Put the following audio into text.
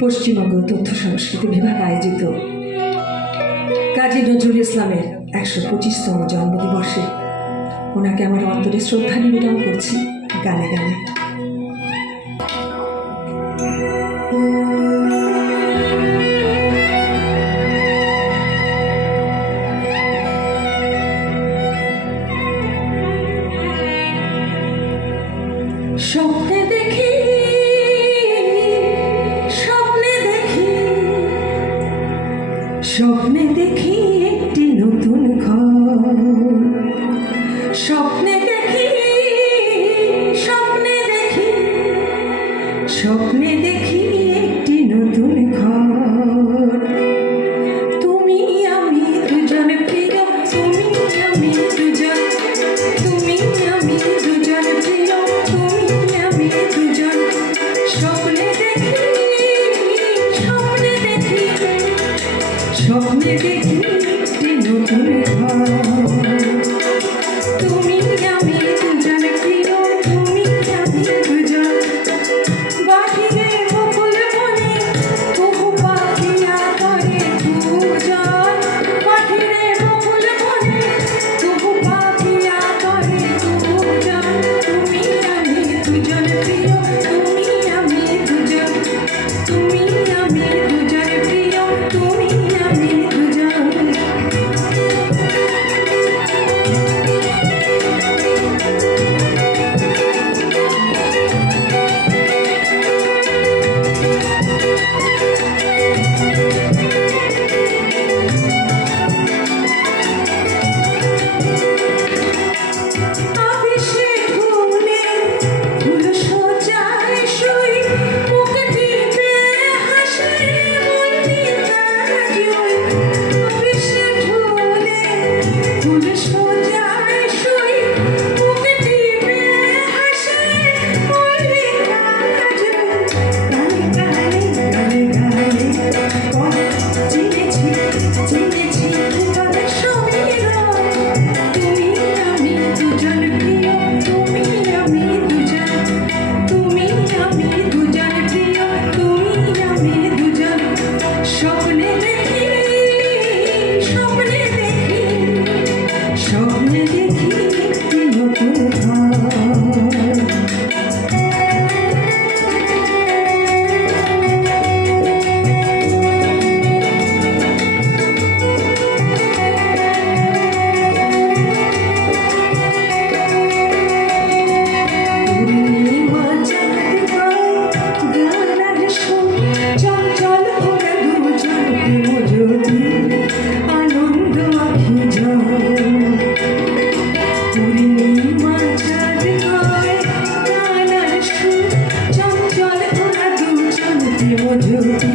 পশ্চিমবঙ্গ তথ্য সংস্কৃতি বিভাগ আয়োজিত কাজী নজরুল ইসলামের একশো পঁচিশতম জন্মদিবসে। ওনাকে আমার অন্তরে শ্রদ্ধা নিবেদন করছি গানে গানে। Yo Thank you. do.